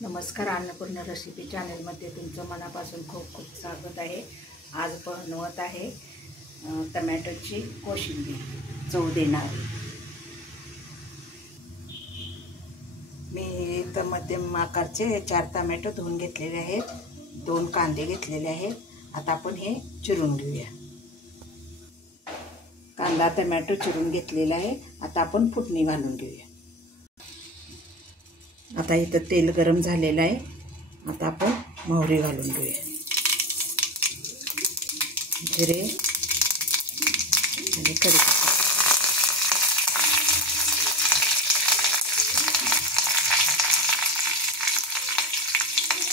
नमस्कार, अन्नपूर्ण रेसिपी चॅनलमध्ये तुमचं मनापासून खूप खूप स्वागत आहे। आज बनवत आहे टमॅटोची कोशिंबीर चव देणारी। मी इथं मध्यम आकारचे 4 टमॅटो धुवून घेतलेले आहेत, 2 कांदे घेतलेले आहेत। आता आपण हे चिरून घेऊया। कांदा टमॅटो चिरून घेतलेला आहे। आता आपण फुटणी घालून घेऊया। आता इथं तेल गरम झालेलं आहे। आता आपण मोहरी घालून घेऊया, जिरे आणि कढीपत्ता।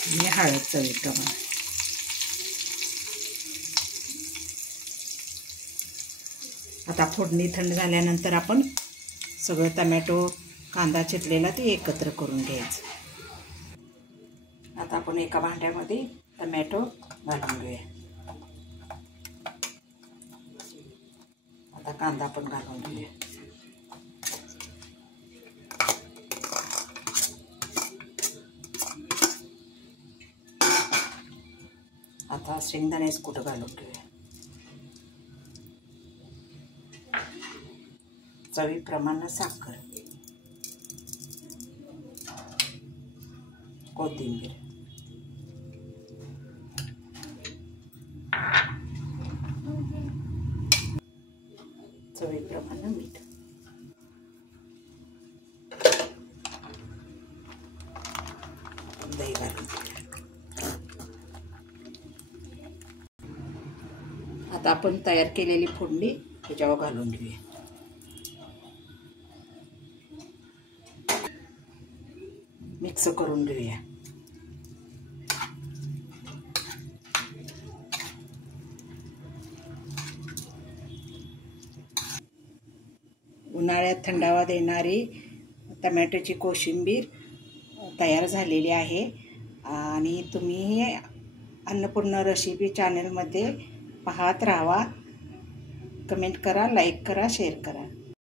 आणि हळद चवीप्रमाणे। आता फोडणी थंड झाल्यानंतर आपण सगळं टमॅटो कांदा चिरलेला ते एकत्र करून घ्यायचं। आता आपण एका भांड्यामध्ये टमॅटो घालून घेऊया। आता कांदा पण घालून घेऊया। आता शेंगदाण्याचं कूट घालून घेऊया। चवीप्रमाणे साखर, कोथिंबीर, चवीप्रमाणे मीठ। दही घालून आता आपण तयार केलेली फोडणी त्याच्यावर घालून घेऊया। मिक्स करून घेऊया। उन्हाळ्यात थंडावा देणारी टमॅटोची कोशिंबीर तयार झालेली आहे। आणि तुम्ही अन्नपूर्ण रेसिपी चॅनलमध्ये पाहत राहा। कमेंट करा, लाईक करा, शेअर करा।